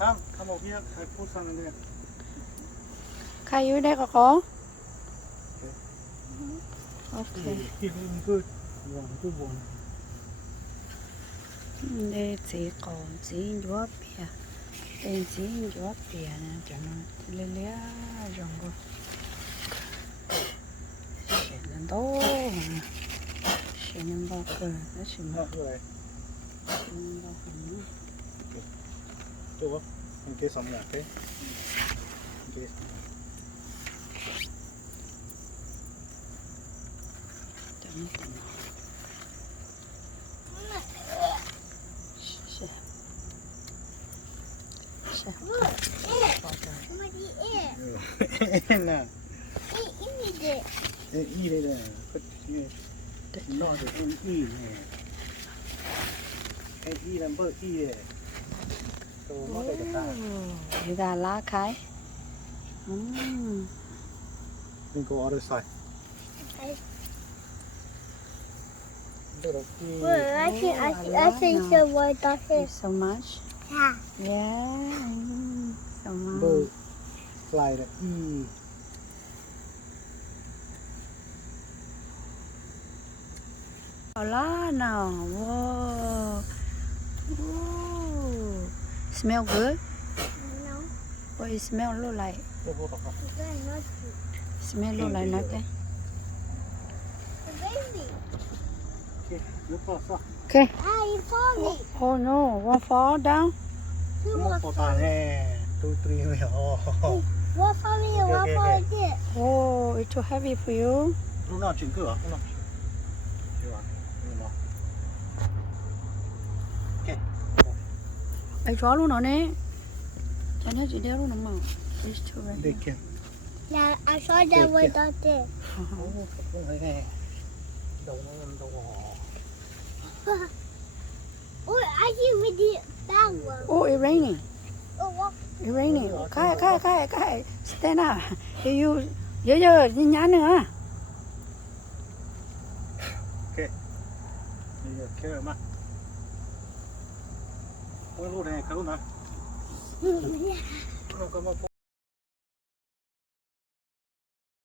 Come over here. I put some in there. ใครอยู่ได้ก็ขอโอเค Good. You want good one. ได้สีก่อนสียัวเปียเป็นสียัวเปียนะจะนอนเลี้ยๆจงก็เสียนโตเสียนบอกเกินแล้วสิมา Not right. เสียนบอกหัน Do what? In case I'm not, okay? In case. จะไม่ติดใช่ใช่ Somebody eat. Nah. Eat it. Eat it. Put not the eat. Can't eat and bird eat it. So โอ้ not like that. มีการล้าขายThen go other side. Little pea. Well, I think so. What does Thank it? so much Yeah. yeah so much Bird fly the E. เอาล่ะนะว้าว smell good No, what it smell look like it's not smell look like nothing the baby. Okay, look for okay Ah, you saw me. oh no one fall down Two Come more. on for time. 2, 3. Oh. One for me and one for this. oh it's too heavy for you Lúc nào chuyển cửa? Lúc nào? Chưa à? Lúc nào? Ok. ai chó luôn nó nè cho nó chỉ đeo luôn nó mà it's too heavy Đây kìa. Yeah, I saw that Okay, one down there. Không thấy nè. Đầu nó đầu bò. Oh, I see with the bag one. oh it's raining Oh, what? it's raining cái stand up you giờ nhá nữa Bây giờ kia mà. Ôi lúc này khá luôn hả? Không có